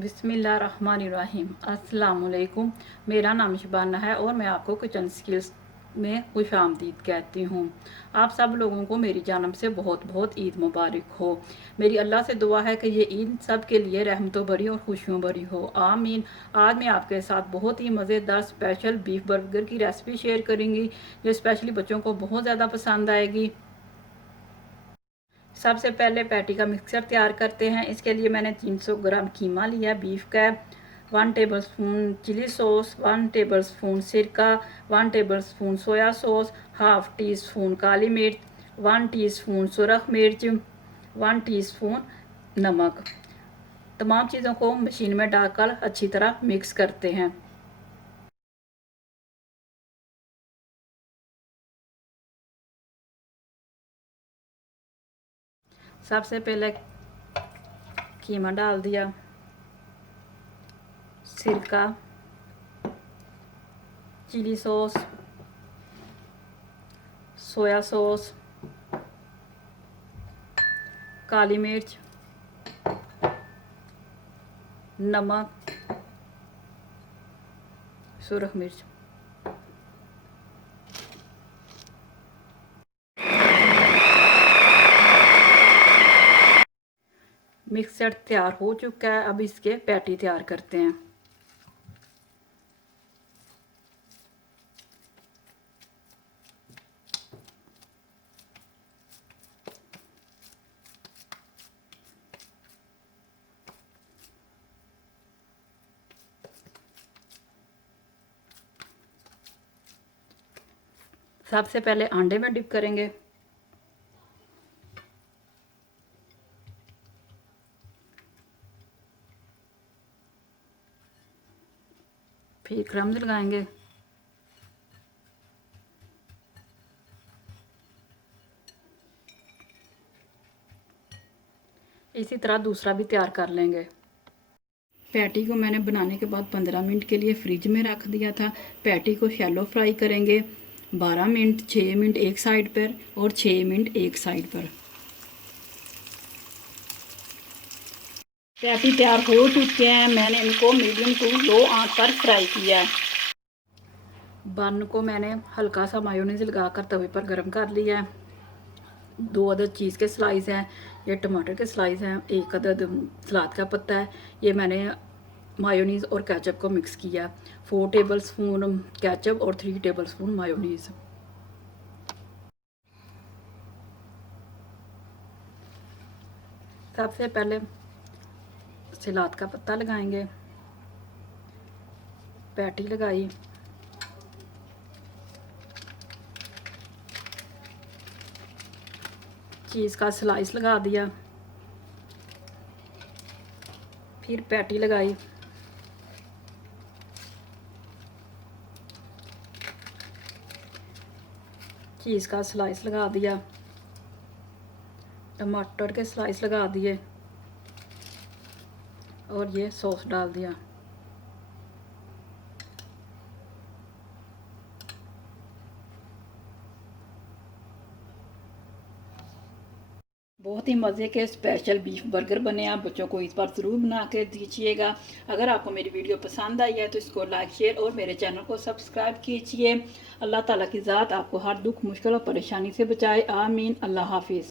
बिस्मिल्लाहिर्रहमानिर्रहीम। अस्सलाम वालेकुम। मेरा नाम शबाना है और मैं आपको किचन स्किल्स में खुश आमदीद कहती हूँ। आप सब लोगों को मेरी जानब से बहुत बहुत ईद मुबारक हो। मेरी अल्लाह से दुआ है कि ये ईद सब के लिए रहमतों भरी और खुशियों भरी हो, आमीन। आज मैं आपके साथ बहुत ही मज़ेदार स्पेशल बीफ बर्गर की रेसिपी शेयर करूँगी, जो स्पेशली बच्चों को बहुत ज़्यादा पसंद आएगी। सबसे पहले पैटी का मिक्सचर तैयार करते हैं। इसके लिए मैंने 300 ग्राम कीमा लिया बीफ का, 1 टेबलस्पून चिली सॉस, 1 टेबलस्पून सिरका, 1 tablespoon soya sauce, half teaspoon काली मिर्च, 1 टीस्पून सुरख मिर्च, 1 टीस्पून नमक। तमाम चीज़ों को मशीन में डालकर अच्छी तरह मिक्स करते हैं। सबसे पहले कीमा डाल दिया, सिरका, चिली सॉस, सोया सॉस, काली मिर्च, नमक, सुरख मिर्च। मिक्सचर तैयार हो चुका है। अब इसके पैटी तैयार करते हैं। सबसे पहले अंडे में डिप करेंगे, फिर क्रम्स लगाएंगे, इसी तरह दूसरा भी तैयार कर लेंगे। पैटी को मैंने बनाने के बाद 15 मिनट के लिए फ्रिज में रख दिया था। पैटी को शैलो फ्राई करेंगे 12 मिनट, 6 मिनट एक साइड पर और 6 मिनट एक साइड पर। पैटी तैयार हो चुके हैं। मैंने इनको मीडियम टू लो आंच पर फ्राई किया है। बन को मैंने हल्का सा मायोनीज लगाकर तवे पर गर्म कर लिया है। 2 अदद चीज़ के स्लाइस हैं, ये टमाटर के स्लाइस हैं, 1 अदद सलाद का पत्ता है। ये मैंने मायोनीज़ और केचप को मिक्स किया। 4 टेबलस्पून केचप और 3 टेबलस्पून मायोनीज़। सबसे पहले सलाद का पत्ता लगाएंगे, पैटी लगाई, चीज़ का स्लाइस लगा दिया, फिर पैटी लगाई, चीज़ का स्लाइस लगा दिया, टमाटर के स्लाइस लगा दिए और ये सॉस डाल दिया। बहुत ही मज़े के स्पेशल बीफ बर्गर बने। आप बच्चों को इस बार ज़रूर बना के दीजिएगा। अगर आपको मेरी वीडियो पसंद आई है तो इसको लाइक, शेयर और मेरे चैनल को सब्सक्राइब कीजिए। अल्लाह ताला की ज़ात आपको हर दुख, मुश्किल और परेशानी से बचाए, आमीन। अल्लाह हाफिज़।